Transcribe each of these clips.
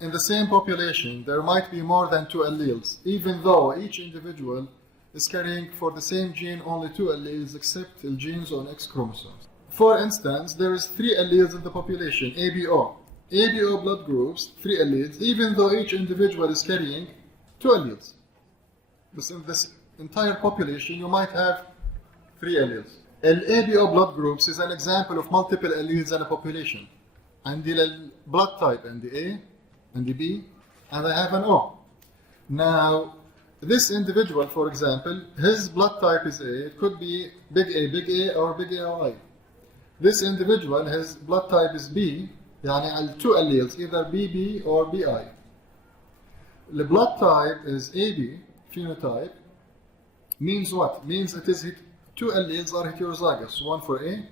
In the same population, there might be more than 2 alleles, even though each individual is carrying for the same gene only 2 alleles except the genes on X chromosomes. For instance, there is 3 alleles in the population, ABO. ABO blood groups, 3 alleles, even though each individual is carrying 2 alleles. But in this entire population, you might have 3 alleles. ABO blood groups is an example of multiple alleles in a population. عندي blood type عندي A, عندي B, and I have an O. Now, this individual, for example, his blood type is A. It could be big A, or big AI. This individual, his blood type is B, يعني 2 alleles, either BB or BI. The blood type is AB, phenotype, means what? Means it is 2 alleles are heterozygous, one for A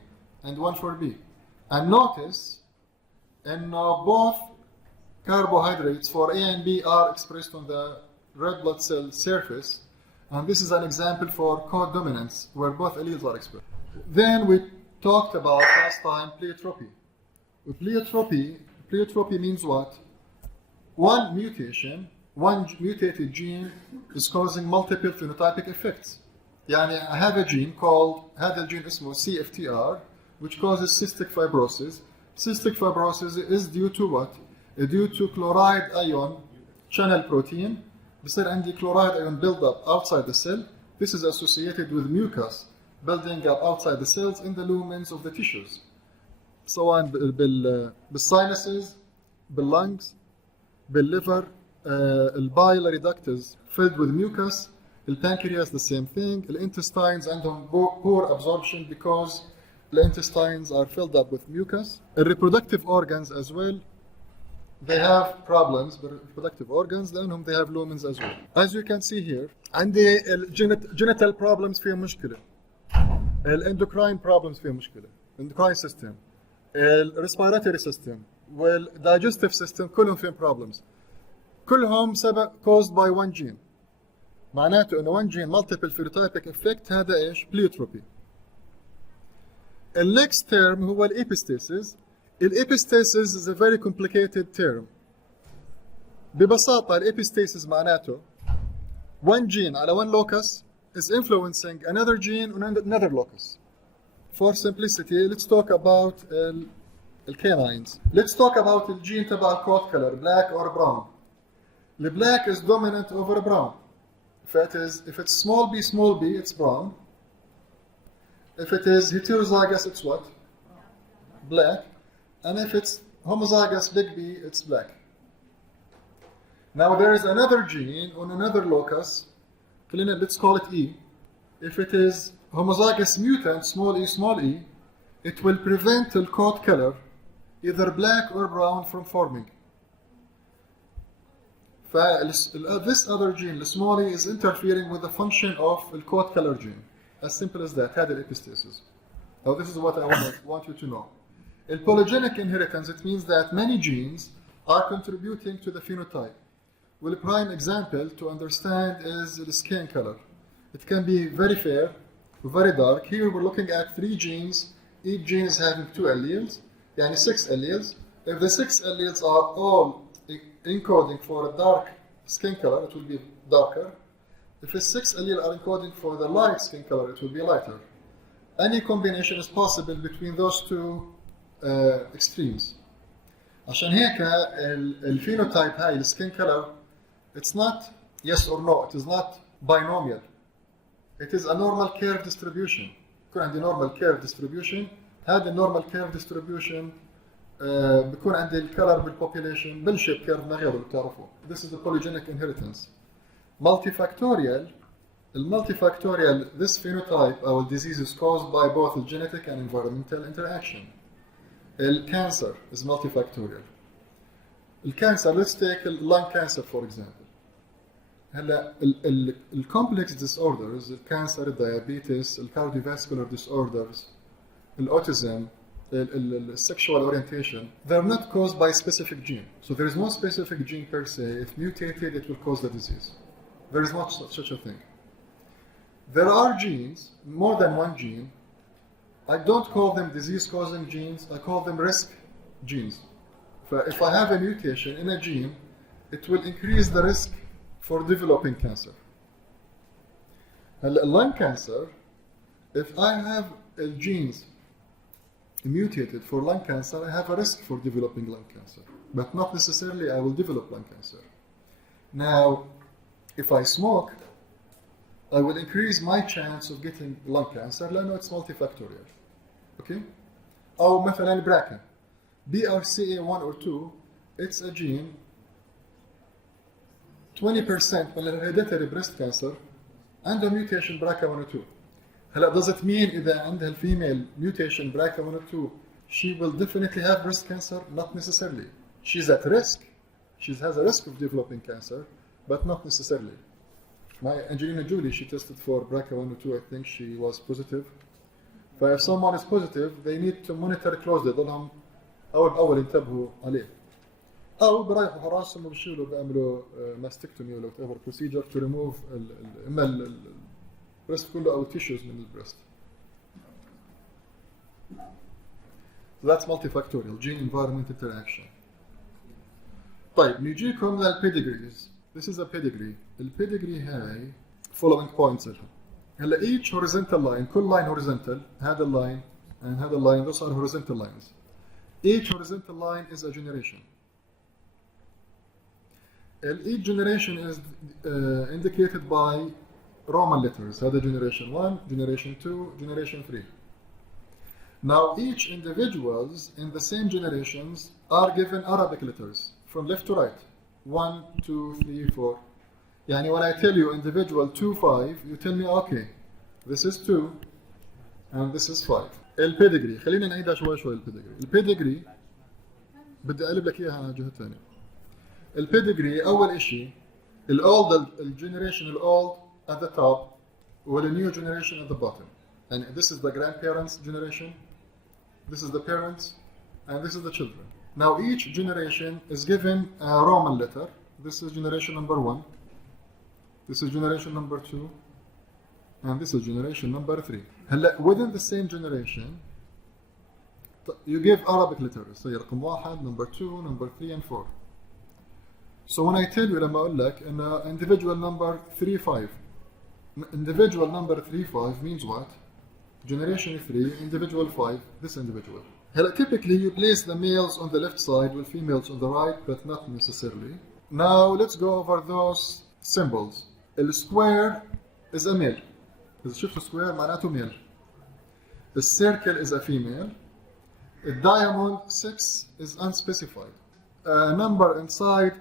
and one for B. And notice, and both carbohydrates for A and B are expressed on the red blood cell surface, and this is an example for codominance, where both alleles are expressed. Then we talked about last time pleiotropy. Pleiotropy means what? One mutation, one mutated gene is causing multiple phenotypic effects. يعني I have a gene called, هذا الجين اسمه CFTR, which causes cystic fibrosis. Cystic fibrosis is due to what? Due to chloride ion channel protein. بصير عندي chloride ion build up outside the cell. This is associated with mucus building up outside the cells in the lumens of the tissues. سواء بالsinuses, بالlungs, بالliver, الbiliary duct is filled with mucus. The pancreas, the same thing. The intestines عندهم poor absorption because the intestines are filled up with mucus. The reproductive organs as well, they have problems with reproductive organs لأنهم they have lumens as well. As you can see here, عندي genital problems فيها مشكلة. الendocrine problems فيها مشكلة. Endocrine system, respiratory system, digestive system كلهم فيهم problems. كلهم سبب caused by one gene. معناته انه one gene multiple phenotypic effect هذا ايش؟ pleiotropy. The next term هو epistasis. Epistasis is a very complicated term. ببساطة epistasis معناته one gene على one locus is influencing another gene on another locus. For simplicity, let's talk about canines. Let's talk about the gene تبع coat color, black or brown. The black is dominant over brown. If it's small b, it's brown. If it is heterozygous, it's what? Black. And if it's homozygous, big B, it's black. Now there is another gene on another locus, let's call it E. If it is homozygous mutant, small e, it will prevent the coat color, either black or brown, from forming. This other gene, the small e, is interfering with the function of the coat color gene. As simple as that. هذا epistasis. Now this is what I want you to know. In polygenic inheritance, it means that many genes are contributing to the phenotype. Well, a prime example to understand is the skin color. It can be very fair, very dark. Here we're looking at 3 genes. Each gene is having 2 alleles, يعني 6 alleles. If the 6 alleles are all encoding for a dark skin color, it will be darker. If the 6 alleles are encoding for the light skin color, it will be lighter. Any combination is possible between those two extremes. عشان هيك الphenotype هاي skin color, it's not yes or no, it is not binomial. It is a normal curve distribution. يكون عندي normal curve distribution. هذا normal curve distribution بيكون عندي الكلر بالpopulation بنشب كيرف ما غيره بتعرفوه. This is the polygenic inheritance. Multifactorial, this phenotype or disease is caused by both the genetic and environmental interaction. Cancer is multifactorial. Cancer, let's take lung cancer for example. هلا complex disorders, cancer, diabetes, cardiovascular disorders, autism, sexual orientation, they're not caused by a specific gene. So there is no specific gene per se. If mutated, it will cause the disease. There is not such a thing. There are genes, more than one gene. I don't call them disease-causing genes. I call them risk genes. If I have a mutation in a gene, it will increase the risk for developing cancer. Lung cancer, if I have genes mutated for lung cancer, I have a risk for developing lung cancer, but not necessarily I will develop lung cancer. Now, if I smoke, I will increase my chance of getting lung cancer لأنه it's multifactorial. Okay? أو مثلا BRCA. BRCA1 or 2, it's a gene 20% من hereditary breast cancer عنده mutation BRCA1 or 2. هلا does it mean إذا عندها الفيميل mutation BRCA1 or 2 she will definitely have breast cancer? Not necessarily. She's at risk. She has a risk of developing cancer, but not necessarily. My Angelina Jolie, she tested for BRCA1 or 2, I think she was positive. But if someone is positive, they need to monitor closely. ضلهم أول بأول ينتبهوا عليه. أو برايحوا راسهم وبيشيلوا بيعملوا mastectomy ولا whatever procedure to remove إما البريست كله أو tissues من البريست. So that's multifactorial, gene-environment interaction. طيب نيجيكم للبيديجريز. This is a pedigree. البيديجري هاي following points لها. هلا each horizontal line, كل line horizontal, هذا اللاين and هذا اللاين, those are horizontal lines. Each horizontal line is a generation. Each generation is indicated by Roman letters. هذا generation 1, generation 2, generation 3. Now each individuals in the same generations are given Arabic letters from left to right. 1, 2, 3, 4. يعني when I tell you individual 2, 5, you tell me okay, this is 2 and this is 5. البيديجري خلينا نعيدها شوي البيديجري بدي اقلب لك اياها على جهه ثانيه. البيديجري اول شيء الاولد الجنريشن الاولد at the top والنيو generation at the bottom. And this is the grandparents generation, this is the parents, and this is the children. Now each generation is given a Roman letter. This is generation number 1, this is generation number 2, and this is generation number 3. هلا within the same generation you give Arabic letters. So رقم 1, number 2, number 3, and 4. So when I tell you لما أقول لك إن individual number 3, 5, individual number 3, 5 means what? Generation 3, individual 5, this individual. هلا typically you place the males on the left side with females on the right, but not necessarily. Now let's go over those symbols. The square is a male. إذا شفتوا square معناته male. The circle is a female. The diamond 6 is unspecified. A number inside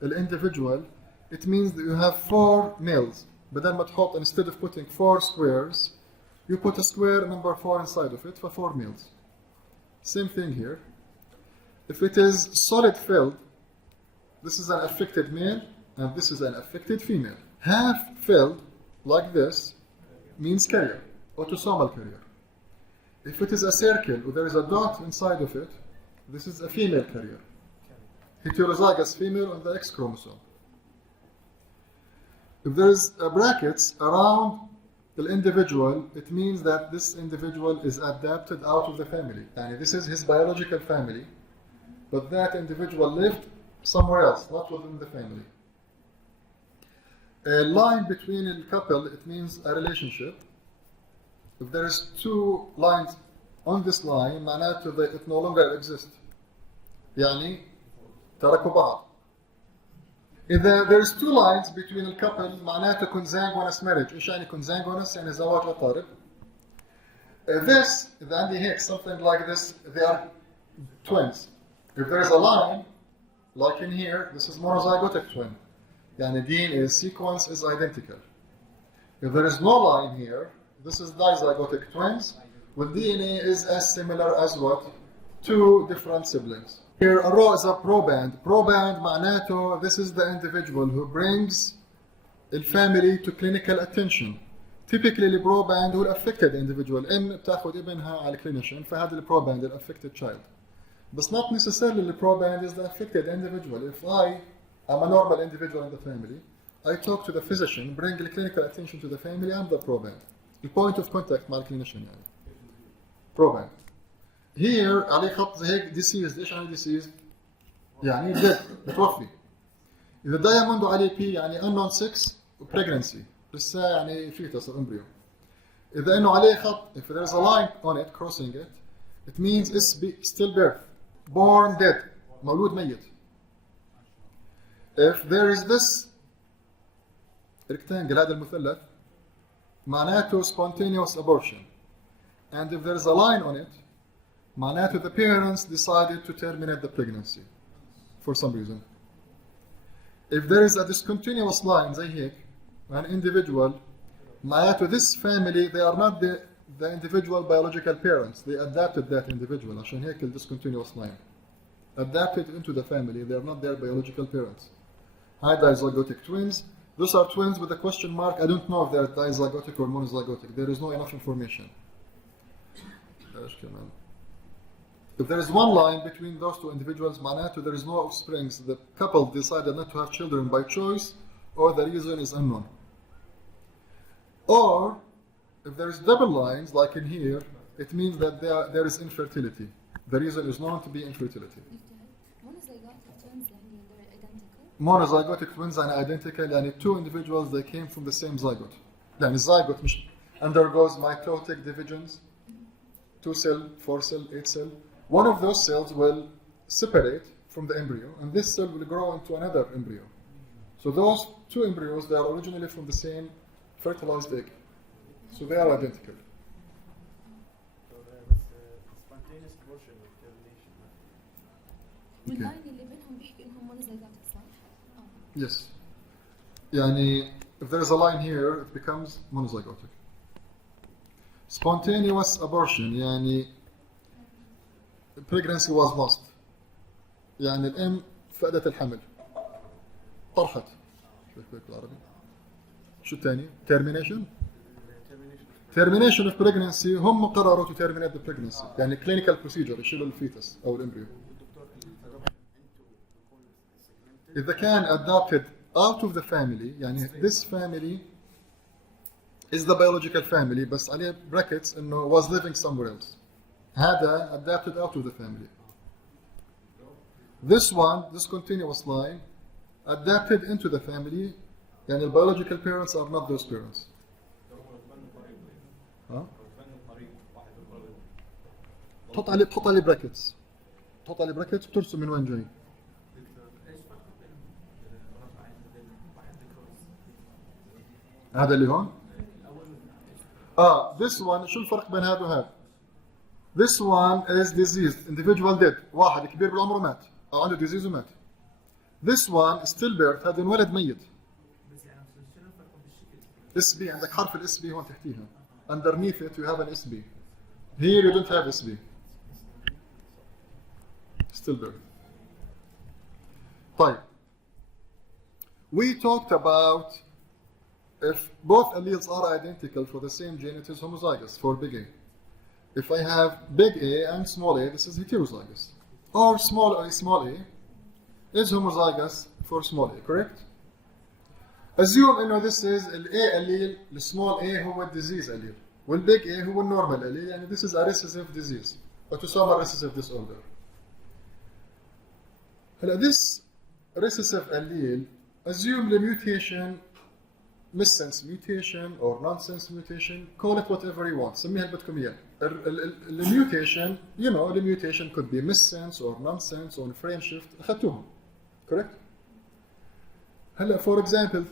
the individual, it means that you have 4 males. بدل ما تحط, instead of putting 4 squares, you put a square number 4 inside of it for 4 males. Same thing here. If it is solid filled, this is an affected male and this is an affected female. Half filled, like this, means carrier, autosomal carrier. If it is a circle or there is a dot inside of it, this is a female carrier. Heterozygous female on the X chromosome. If there is brackets around the individual, it means that this individual is adapted out of the family. And this is his biological family, but that individual lived somewhere else, not within the family. A line between a couple, it means a relationship. If there is 2 lines on this line, معناته that it no longer exists. يعني تركوا بعض. If there is 2 lines between a couple, معناته consanguineous marriage. إيش يعني consanguineous؟ يعني زواج أقارب. This, إذا عندي هيك something like this, they are twins. If there is a line, like in here, this is monozygotic twin. يعني DNA sequence is identical. If there is no line here, this is dizygotic twins, with DNA is as similar as what? 2 different siblings. Here a row is a proband. Proband معناته this is the individual who brings the family to clinical attention. Typically البروباند هو affected individual. بتاخذ ابنها على clinician فهذا البروباند affected child. But not necessarily the proband is the affected individual. If I am a normal individual in the family, I talk to the physician, bring the clinical attention to the family, I'm the proband. The point of contact مع clinician يعني. Proband. Here عليه خط زي هيك diseased. إيش يعني diseased؟ يعني dead متوفي. إذا دايموند عليه P يعني unknown sex pregnancy لسه يعني fetus or embryo. إذا إنه عليه خط if there is a line on it crossing it it means it's stillbirth born dead مولود ميت. If there is this rectangle هذا المثلث معناته spontaneous abortion and if there is a line on it معناته the parents decided to terminate the pregnancy for some reason. If there is a discontinuous line زي هيك an individual معناته this family they are not the individual biological parents they adapted that individual عشان هيك ال discontinuous line adapted into the family they are not their biological parents. High dizygotic twins, those are twins with a question mark. I don't know if they are dizygotic or monozygotic. There is no enough information. If there is one line between those two individuals, معناته there is no offspring. The couple decided not to have children by choice, or the reason is unknown. Or if there is double lines, like in here, it means that there is infertility. The reason is known to be infertility. Monozygotic twins and identical يعني two individuals they came from the same zygote. يعني zygote مش undergoes mitotic divisions, 2 cell, 4 cell, 8 cell. One of those cells will separate from the embryo and this cell will grow into another embryo. So those two embryos they are originally from the same fertilized egg. So they are identical. So there was spontaneous abortion with termination. واللاين اللي بينهم بيحكي انهم monozygotic صح؟ Yes. يعني if there is a line here it becomes monozygotic. Spontaneous abortion يعني pregnancy was lost. يعني الأم فقدت الحمل. طرحت. شو بالعربي؟ شو الثاني؟ termination. Termination of pregnancy هم قرروا to terminate the pregnancy. يعني clinical procedure يشيلوا الفيتس أو الإمبريو. إذا كان adopted out of the family يعني this family is the biological family بس عليه brackets إنه was living somewhere else. هذا adapted out of the family. This one, this continuous line, adapted into the family يعني the biological parents are not those parents. ها؟ تحط عليه brackets. تحط عليه brackets وترسم من وين جاي. هذا اللي هون this one شو الفرق بين هذا وهذا this one is diseased individual dead واحد كبير بالعمر مات او عنده disease ومات this one stillbirth هذا انولد ميت SB عندك حرف الاس بي هون تحتيها underneath it you have an SB here you don't have SB stillbirth. طيب we talked about if both alleles are identical for the same gene, it is homozygous for big A. If I have big A and small a, this is heterozygous. Or small a is homozygous for small a, correct? Assume that this is the A allele, the small a هو disease allele. Well, big A هو normal allele, and this is a recessive disease, autosomal recessive disorder. This recessive allele, assume the mutation missense mutation or nonsense mutation, call it whatever you want. سميها اللي بدكم اياه. The mutation, you know, the mutation could be missense or nonsense or frame shift. أخذتوهم. Correct? هلا for example,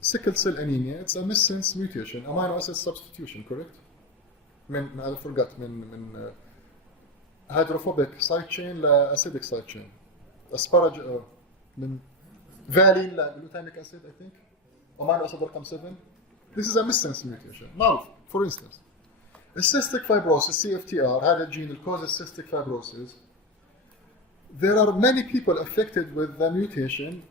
sickle cell anemia, it's a missense mutation, amino acid substitution, correct? I forgot من hydrophobic side chain ل acidic side chain. Asparagine من valine ل glutamic acid, I think. amino acid رقم 7. This is a missense mutation. Now, for instance, cystic fibrosis, CFTR, هذا الجين that causes cystic fibrosis. There are many people affected with the mutation,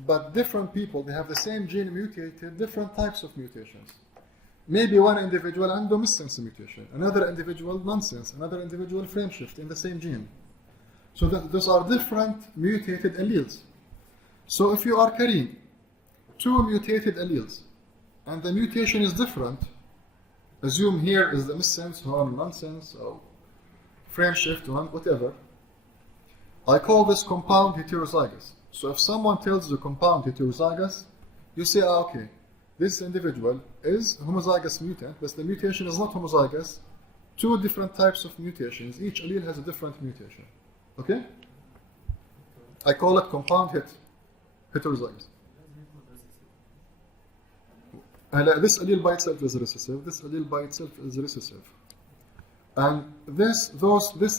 but different people, they have the same gene mutated, different types of mutations. Maybe one individual عنده missense mutation, another individual nonsense, another individual frame shift in the same gene. So those are different mutated alleles. So if you are carrying two mutated alleles and the mutation is different, assume here is the missense or nonsense or frame shift or whatever, I call this compound heterozygous. So if someone tells you compound heterozygous, you say, okay, this individual is homozygous mutant, but the mutation is not homozygous. Two different types of mutations. Each allele has a different mutation. Okay? I call it compound heterozygous. This allele by itself is recessive. This allele by itself is recessive. And this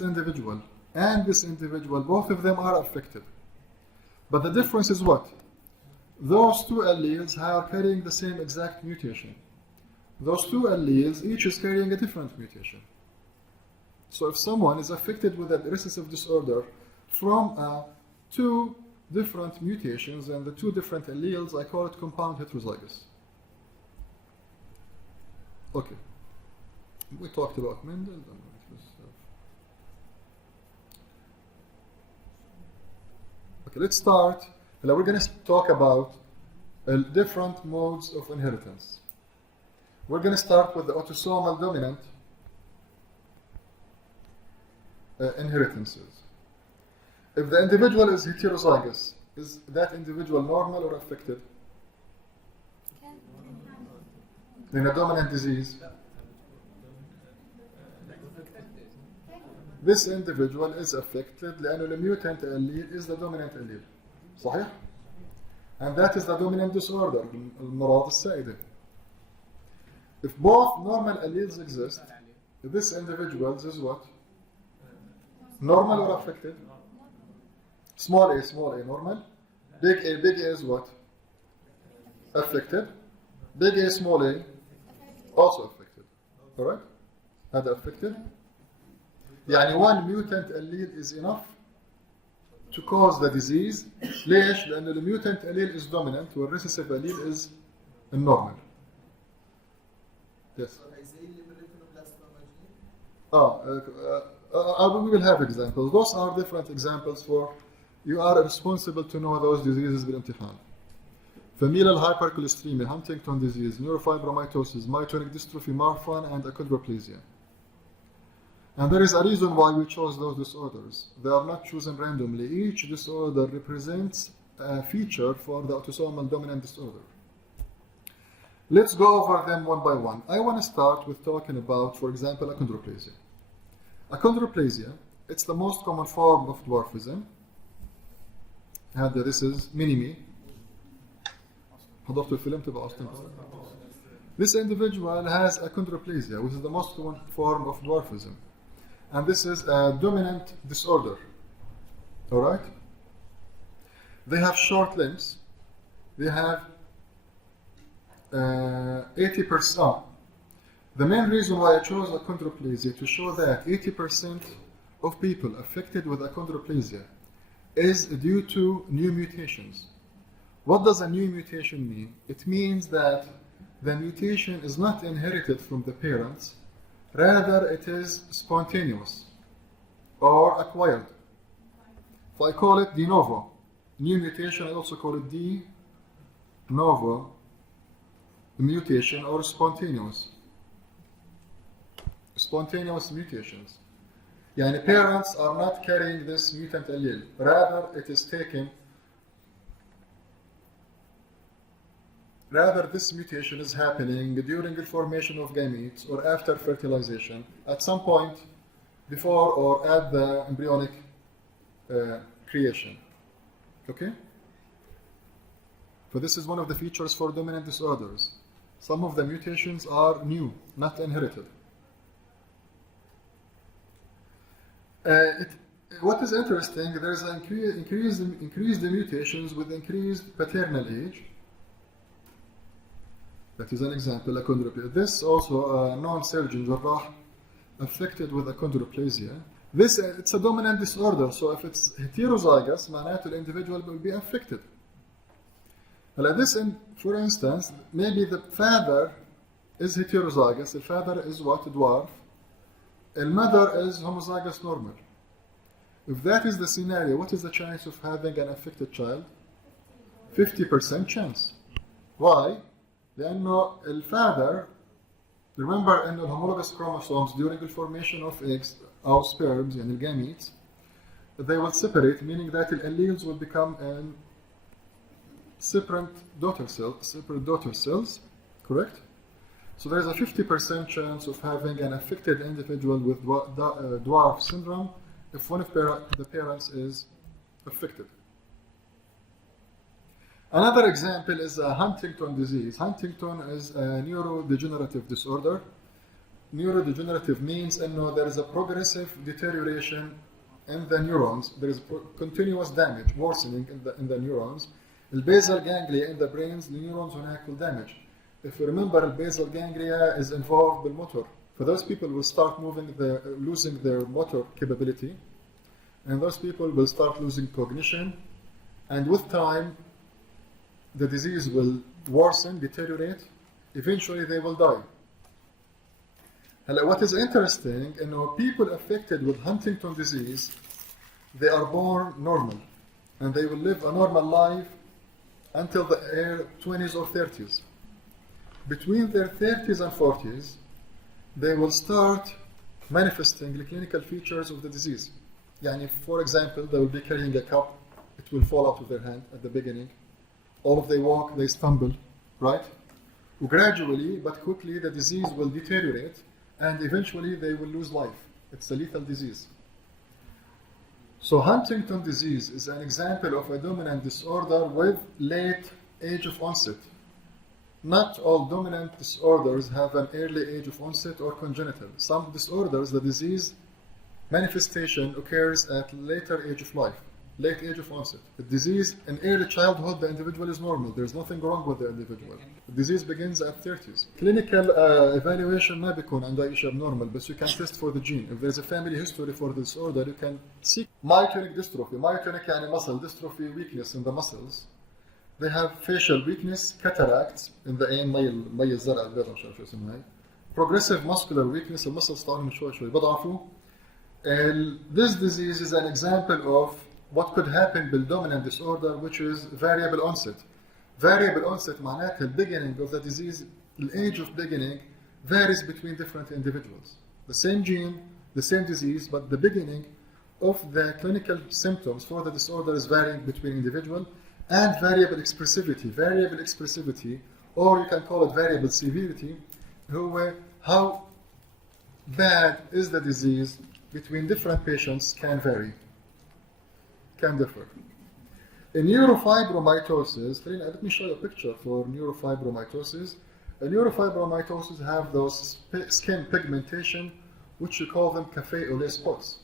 individual and this individual, both of them are affected. But the difference is what? Those two alleles are carrying the same exact mutation. Those two alleles, each is carrying a different mutation. So if someone is affected with a recessive disorder from two different mutations and the two different alleles, I call it compound heterozygous. Okay. We talked about Mendel. Okay, let's start. Now we're going to talk about different modes of inheritance. We're going to start with the autosomal dominant inheritances. If the individual is heterozygous, is that individual normal or affected? In a dominant disease? This individual is affected لأنه the mutant allele is the dominant allele. صحيح؟ And that is the dominant disorder, المرض السائدة. If both normal alleles exist, this individual is what? Normal or affected? Small a, normal. Big A is what? Affected. Big A, small a, also affected. Correct? هذا affected. يعني one mutant allele is enough to cause the disease. ليش؟ لأنه the mutant allele is dominant والrecessive allele is normal. Yes. We will have examples. Those are different examples for you are responsible to know those diseases بالامتحان. Familial hypercholesteremia, Huntington disease, neurofibromatosis, myotonic dystrophy, Marfan, and achondroplasia. And there is a reason why we chose those disorders. They are not chosen randomly. Each disorder represents a feature for the autosomal dominant disorder. Let's go over them one by one. I want to start with talking about, for example, achondroplasia. Achondroplasia, it's the most common form of dwarfism. And this is mini-me. حضرت الفيلم تبع أوستن. This individual has achondroplasia, which is the most common form of dwarfism. And this is a dominant disorder. Alright? They have short limbs. They have 80%. The main reason why I chose achondroplasia to show that 80% of people affected with achondroplasia is due to new mutations. What does a new mutation mean? It means that the mutation is not inherited from the parents, rather it is spontaneous or acquired. So I call it de novo. New mutation, I also call it de novo mutation or spontaneous. Spontaneous mutations. Yani parents are not carrying this mutant allele, rather it is taken. Rather, this mutation is happening during the formation of gametes or after fertilization, at some point before or at the embryonic creation. Okay? So this is one of the features for dominant disorders. Some of the mutations are new, not inherited. What is interesting, there's an increased mutations with increased paternal age. That is an example, achondroplasia. This also a non-surgeon jarrah affected with achondroplasia. This it's a dominant disorder, so if it's heterozygous, معناته the individual will be affected. Like this, for instance, maybe the father is heterozygous. The father is what? Dwarf. The mother is homozygous normal. If that is the scenario, what is the chance of having an affected child? 50% chance. Why? لأنه الfather, remember أن الhomologous chromosomes during the formation of eggs أو sperms يعني الgametes, they will separate, meaning that the alleles will become an separate daughter cells, correct? So there is a 50% chance of having an affected individual with dwarf syndrome if one of the parents is affected. Another example is Huntington disease. Huntington is a neurodegenerative disorder. Neurodegenerative means there is a progressive deterioration in the neurons. There is continuous damage, worsening in the neurons. The basal ganglia in the brains, the neurons هناك will damage. If you remember, the basal ganglia is involved with motor. For those people will start losing their motor capability, and those people will start losing cognition, and with time, the disease will worsen, deteriorate. Eventually, they will die. What is interesting, people affected with Huntington disease, they are born normal, and they will live a normal life until their 20s or 30s. Between their 30s and 40s, they will start manifesting the clinical features of the disease. For example, they will be carrying a cup, it will fall out of their hand at the beginning. Or if they walk, they stumble, right? Gradually, but quickly, the disease will deteriorate, and eventually they will lose life. It's a lethal disease. So Huntington disease is an example of a dominant disorder with late age of onset. Not all dominant disorders have an early age of onset or congenital. Some disorders, the disease manifestation occurs at later age of life, late age of onset. The disease in early childhood, the individual is normal. There's nothing wrong with the individual. The disease begins at 30s. Clinical evaluation ما بيكون عنده أي شيء abnormal, but you can test for the gene. If there's a family history for the disorder, you can seek myotonic dystrophy. Myotonic يعني muscle dystrophy, weakness in the muscles. They have facial weakness, cataracts in the عين مي الزرقاء البيضاء مش عارف شو اسمها هاي. Progressive muscular weakness, المسلز تاعهم شوي بضعفوا. This disease is an example of what could happen with dominant disorder, which is variable onset. Variable onset معناتها the beginning of the disease, the age of beginning varies between different individuals. The same gene, the same disease, but the beginning of the clinical symptoms for the disorder is varying between individual. And variable expressivity, or you can call it variable severity, how bad is the disease between different patients can vary, can differ. In neurofibromatosis, let me show you a picture for neurofibromatosis. Neurofibromatosis have those skin pigmentation, which you call them café au lait spots.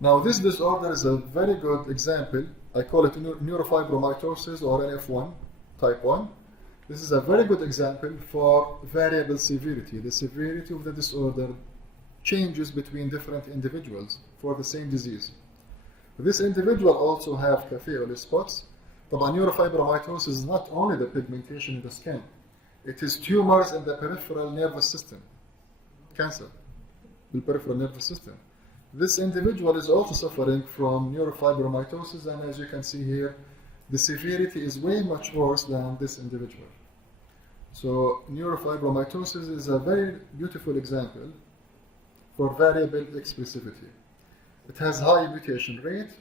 Now this disorder is a very good example. I call it neurofibromatosis or NF1, type 1. This is a very good example for variable severity. The severity of the disorder changes between different individuals for the same disease. This individual also have café au lait spots. طبعا neurofibromatosis is not only the pigmentation in the skin. It is tumors in the peripheral nervous system. Cancer in the peripheral nervous system. This individual is also suffering from neurofibromatosis, and as you can see here, the severity is way much worse than this individual. So neurofibromatosis is a very beautiful example for variable expressivity. It has high mutation rate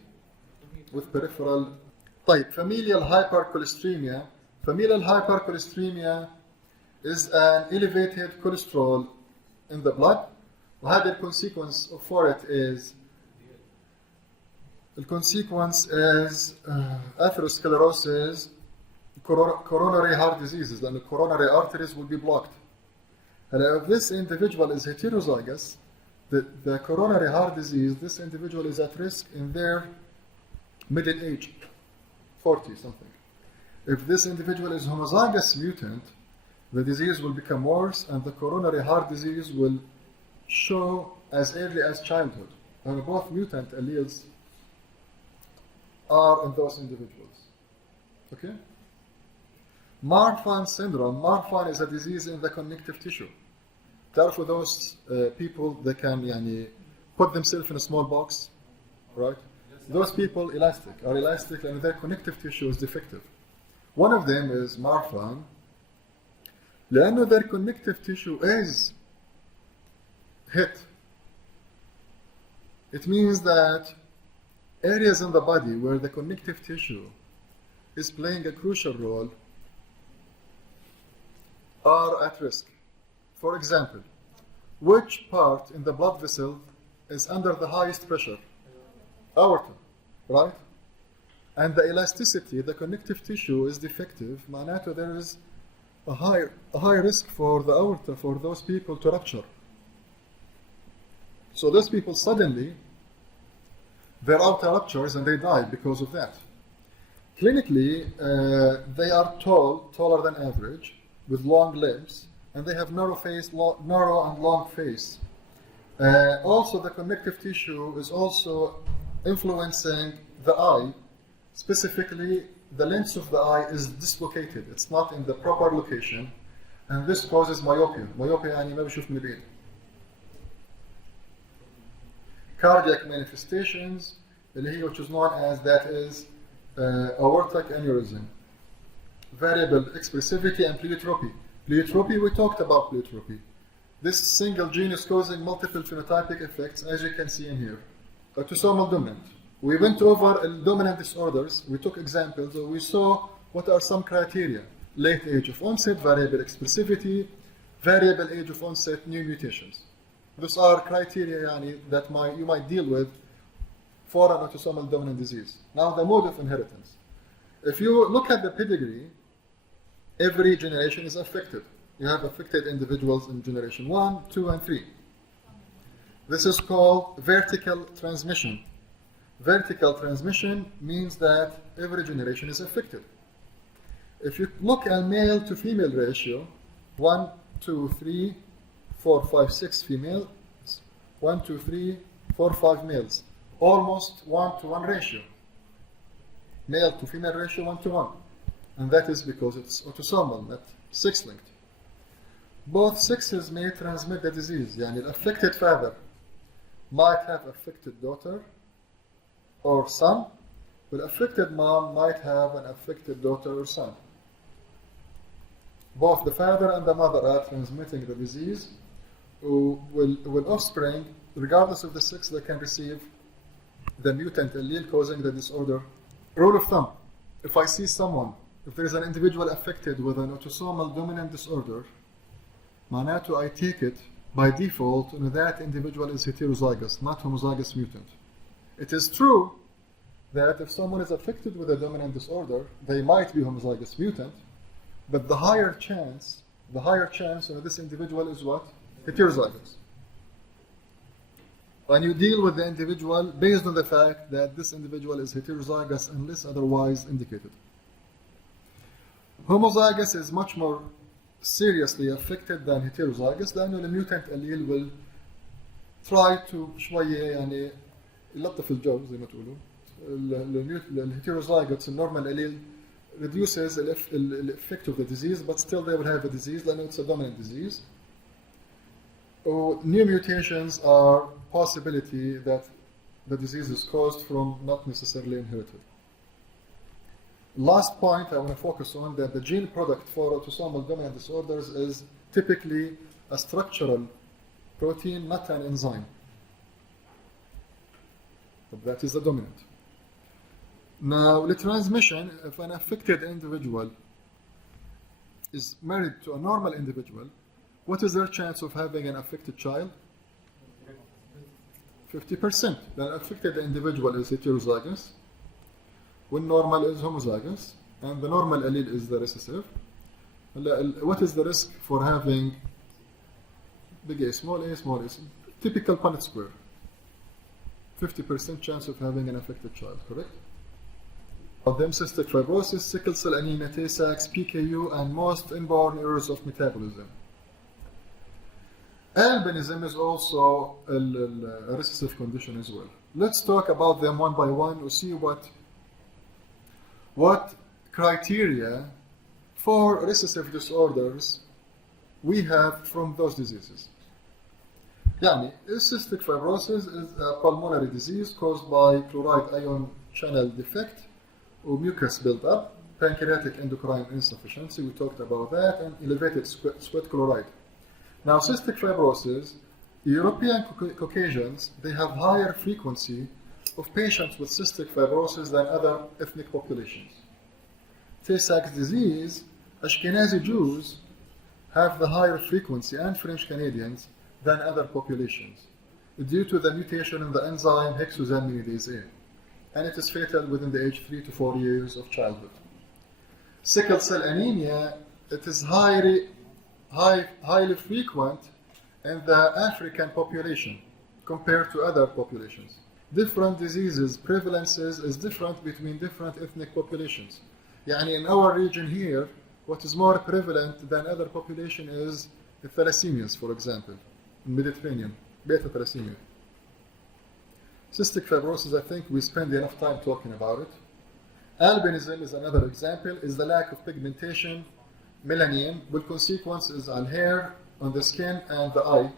with peripheral type. Familial hypercholesteremia. Familial hypercholesteremia is an elevated cholesterol in the blood. وهذا الكونسيكونس for it is atherosclerosis, coronary heart diseases, then the coronary arteries will be blocked. And if this individual is heterozygous, the coronary heart disease, this individual is at risk in their middle age, 40 something. If this individual is homozygous mutant, the disease will become worse, and the coronary heart disease will show as early as childhood. And both mutant alleles are in those individuals. Okay? Marfan syndrome. Marfan is a disease in the connective tissue. For those people that can put themselves in a small box, right? Those people are elastic and their connective tissue is defective. One of them is Marfan. لأنه their connective tissue is hit It means that areas in the body where the connective tissue is playing a crucial role are at risk. For example, which part in the blood vessel is under the highest pressure? Aorta, right? And the elasticity, the connective tissue is defective. معناته there is a high risk for the aorta for those people to rupture. So those people suddenly, their aorta ruptures and they die because of that. Clinically, they are tall, taller than average, with long limbs, and they have narrow and long face. Also, the connective tissue is also influencing the eye. Specifically, the lens of the eye is dislocated. It's not in the proper location, and this causes myopia. Myopia يعني ما بشوف من بعيد. Cardiac manifestations, which is known as aortic aneurysm. Variable expressivity and pleiotropy. Pleiotropy, we talked about pleiotropy. This single gene is causing multiple phenotypic effects, as you can see in here. Autosomal dominant. We went over dominant disorders, we took examples, we saw what are some criteria. Late age of onset, variable expressivity, variable age of onset, new mutations. Those are criteria that you might deal with for an autosomal dominant disease. Now the mode of inheritance. If you look at the pedigree, every generation is affected. You have affected individuals in generation 1, 2, and 3. This is called vertical transmission. Vertical transmission means that every generation is affected. If you look at male to female ratio, 1, 2, 3, 4, 5, 6 females, 1, 2, 3, 4, 5 males. Almost 1-to-1 ratio. Male to female ratio 1-to-1. And that is because it's autosomal, not sex-linked. Both sexes may transmit the disease. يعني the affected father might have affected daughter or son, but affected mom might have an affected daughter or son. Both the father and the mother are transmitting the disease. With offspring, regardless of the sex, they can receive the mutant allele causing the disorder. Rule of thumb, if I see someone, if there is an individual affected with an autosomal dominant disorder, معناته I take it by default that individual is heterozygous, not homozygous mutant. It is true that if someone is affected with a dominant disorder, they might be homozygous mutant, but the higher chance of this individual is what? Heterozygous. And you deal with the individual based on the fact that this individual is heterozygous unless otherwise indicated. Homozygous is much more seriously affected than heterozygous لأنه the mutant allele will try to شوية يعني يلطف الجو زي ما تقولوا. الheterozygous normal allele reduces the effect of the disease, but still they will have a disease لأنه it's a dominant disease. New mutations are possibility that the disease is caused from not necessarily inherited. Last point I want to focus on that the gene product for autosomal dominant disorders is typically a structural protein, not an enzyme. But that is the dominant. Now, the transmission, if an affected individual is married to a normal individual, what is their chance of having an affected child? 50%. The affected individual is heterozygous, when normal is homozygous, and the normal allele is the recessive. What is the risk for having big A, small a, typical Punnett square? 50% chance of having an affected child, correct? Of them, cystic fibrosis, sickle cell anemia, Tay-Sachs, PKU, and most inborn errors of metabolism. Albinism is also a recessive condition as well. Let's talk about them one by one to see what criteria for recessive disorders we have from those diseases. يعني cystic fibrosis is a pulmonary disease caused by chloride ion channel defect or mucus buildup, pancreatic endocrine insufficiency, we talked about that, and elevated sweat chloride. Now, cystic fibrosis European Caucasians, they have higher frequency of patients with cystic fibrosis than other ethnic populations. Tay-Sachs disease, Ashkenazi Jews have the higher frequency, and French Canadians, than other populations due to the mutation in the enzyme hexosaminidase A, and it is fatal within the age 3 to 4 years of childhood. Sickle cell anemia, it is highly frequent in the African population compared to other populations. Different diseases, prevalences is different between different ethnic populations. Yani in our region here, what is more prevalent than other population is the thalassemias, for example, in Mediterranean, beta thalassemia. Cystic fibrosis, I think we spend enough time talking about it. Albinism is another example, is the lack of pigmentation, melanin, with consequences on hair, on the skin, and the eye.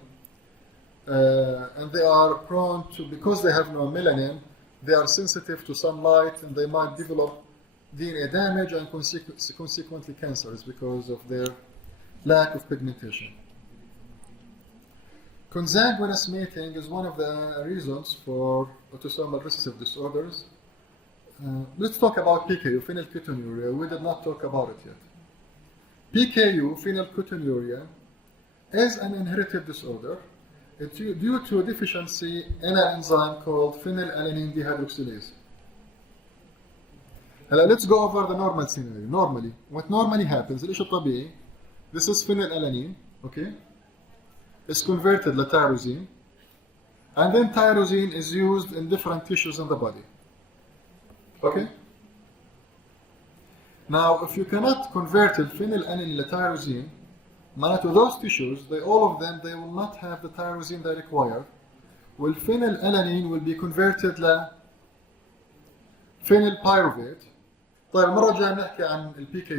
And they are prone to, because they have no melanin, they are sensitive to sunlight, and they might develop DNA damage and consequently cancers because of their lack of pigmentation. Consanguineous mating is one of the reasons for autosomal recessive disorders. Let's talk about PKU, phenylketonuria. We did not talk about it yet. PKU, phenylketonuria, is an inherited disorder. It's due to a deficiency in an enzyme called phenylalanine dehydroxylase. Let's go over the normal scenario. Normally, what normally happens, الإشي الطبيعي, this is phenylalanine, okay? It's converted to tyrosine, and then tyrosine is used in different tissues in the body. Okay? Now, if you cannot convert phenylalanine to tyrosine, to those tissues, all of them, they will not have the tyrosine they require. Well, phenylalanine will be converted to phenylpyruvate. طيب المرة الجاية نحكي عن البي كي